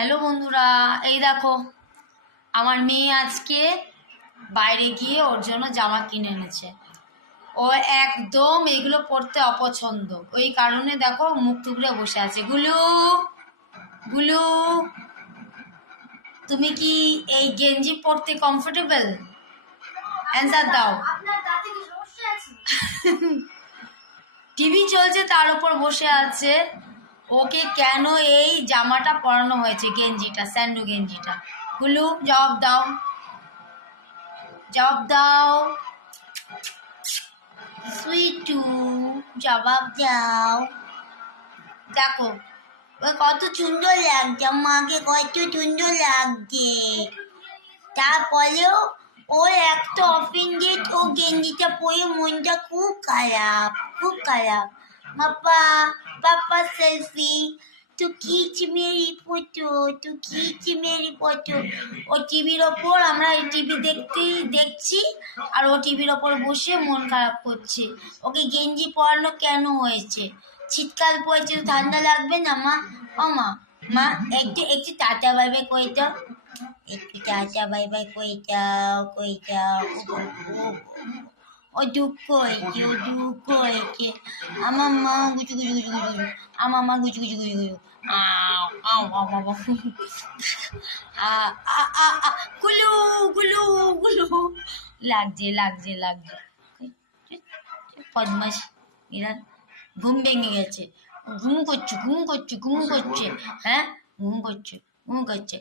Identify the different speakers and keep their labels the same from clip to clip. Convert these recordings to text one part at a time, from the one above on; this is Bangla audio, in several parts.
Speaker 1: হ্যালো বন্ধুরা এই দেখো আমার মেয়ে আজকে বাইরে গিয়ে ওর জন্য জামা কিনে এনেছে। ও একদম এগুলো পরতে অপছন্দ। ওই কারণে দেখো মুখ টুকরে বসে আছে। গুলু গুলু তুমি কি এই গেঞ্জি পরতে কমফোর্টেবল অ্যান্সার দাও। টিভি চলছে তার উপর বসে আছে। ওকে কেন এই জামাটা পরানো হয়েছে? গেঞ্জিটা, স্যান্ডো গেঞ্জিটা। হুলু জবাব দাও। জবাব দাও। সুইটু, জবাব দাও। দেখো কত সুন্দর লাগছে। মাকে কত সুন্দর লাগছে। তারপরেও ওর একটা অফেন্ডেড ও গেঞ্জিটা পরে মনটা খুব খারাপ খুব খারাপ। পাপা পাপা সেলফি তো খিচ মেরি ফটো তো খিচ মেরি ফটো ও টিভির ওপর আমরা টিভি দেখতে দেখছি আর ও টিভির ওপর বসে মন খারাপ করছে ওকে গেঞ্জি পরানো কেন হয়েছে শীতকাল পড়েছে তো ঠান্ডা লাগবে না মা ও মা মা একটু একটু টাটা বাই বাই করে দাও একটু টাটা বাই বাই করে যাও করে যাও ও দুঃখ হয়েছে ও দুঃখ হয়েছে আমার মা গুচু গুচু গুচু গুচু আমার মা গুচু গুচু গুচু গুচু গুলু গুলু গুলু লাগছে লাগছে লাগছে বদমাস এরা ঘুম ভেঙে গেছে ঘুম করছে ঘুম করছে ঘুম করছে হ্যাঁ ঘুম করছে ঘুম করছে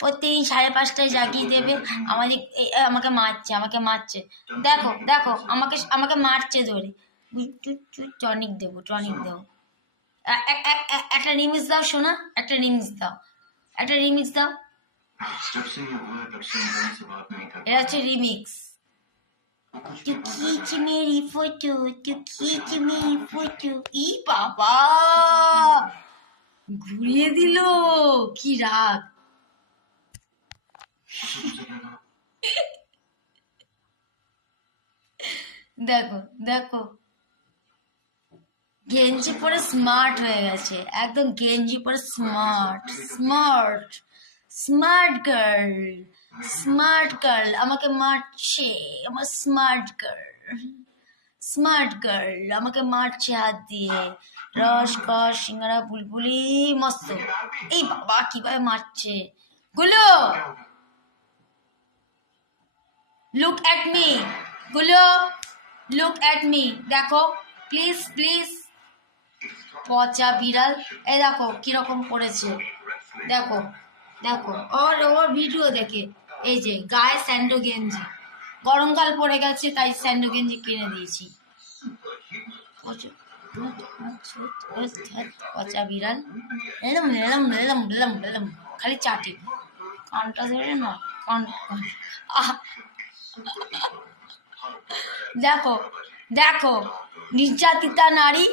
Speaker 1: প্রত্যেকদিন সাড়ে পাঁচটায় জাগিয়ে দেবে আমাদের আমাকে মারছে আমাকে মারছে। দেখো দেখো আমাকে আমাকে মারছে ধরে। টনিক দেবো টনিক দেবো। একটা রিমিক্স দাও শোনা একটা রিমিক্স দাও। একটা রিমিক্স দাও। এটা হচ্ছে remix. Tu quittes mes photos, tu ই বাবা বাবা! ঘুরিয়ে দিল, কি রাগ। দেখো দেখো। গেঞ্জি পরে স্মার্ট হয়ে গেছে, একদম গেঞ্জি পরে smart smart smart girl smart girl আমাকে মারছে, আমার স্মার্ট গার্ল স্মার্ট গার্ল আমাকে মারছে হাত দিয়ে। সিঙ্গারা, বুলবুলি, মস্ত। এই বাবা, কীভাবে মারছে? গুলো! লুক অ্যাট মি গুলো! লুক অ্যাট মি দেখো প্লিজ প্লিজ পচা বিড়াল। এ দেখো, কীরকম পড়েছে দেখো দেখো। ওর ওর ভিডিও দেখে। এই যে, গায়ে স্যান্ডো গেঞ্জি। গরমকাল পড়ে গেছে, তাই স্যান্ডো গেঞ্জি কিনে দিয়েছি। পচা পচা বিড়াল এরম এরম এরম এরম এরম খালি চাটি কানটা ধরে না কান দেখো দেখো নির্যাতিতা নারী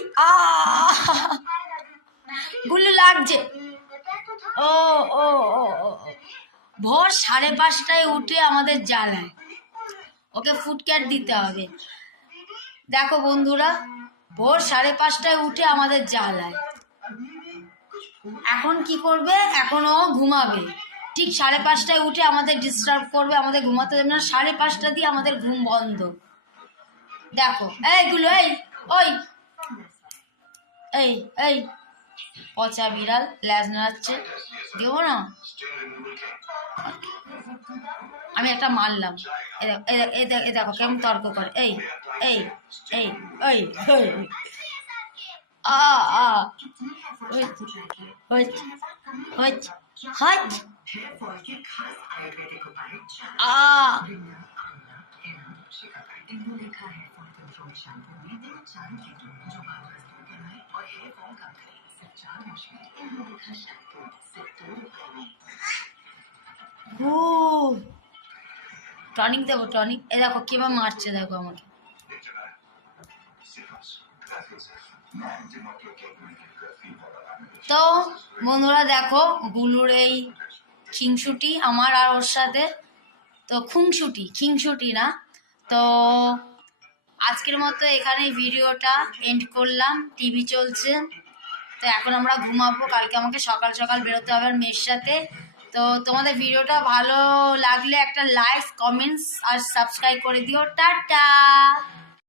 Speaker 1: গুলো লাগছে। ও ও, ও। ভোর সাড়ে পাঁচটায় উঠে আমাদের জ্বালায়। ওকে ফুটক্যাট দিতে হবে। দেখো বন্ধুরা ভোর সাড়ে পাঁচটায় উঠে আমাদের জ্বালায় এখন কি করবে? এখন ও ঘুমাবে। ঠিক সাড়ে পাঁচটায় উঠে আমাদের ডিস্টার্ব করবে, আমাদের ঘুমাতে দেবে না। সাড়ে পাঁচটা দিয়ে আমাদের ঘুম বন্ধ। দেখো এইগুলো এই, ওই, এই এই পচা বিড়াল ল্যাজ নাড়াচ্ছে দেবো না? আমি একটা মারলাম। এ দেখো, কেমন তর্ক করে। এই এই এই এই এই। আ আ। হইচ হইচ হইচ হইচ। আ। ও। টনিক দেবো টনিক এ দেখো কীভাবে মারছে, দেখো আমাকে। তো, বন্ধুরা দেখো, গুলুর এই খিংসুটি আমার আর ওর সাথে, তো খুংসুটি, খিংসুটি না। তো, আজকের মতো এখানে ভিডিওটা এন্ড করলাম। টিভি চলছে। তো এখন আমরা ঘুমাবো, কালকে আমাকে সকাল সকাল বেরোতে হবে আর মেয়ের সাথে। তো তোমাদের ভিডিওটা ভালো লাগলে একটা লাইক কমেন্টস আর সাবস্ক্রাইব করে দিও। টাটা!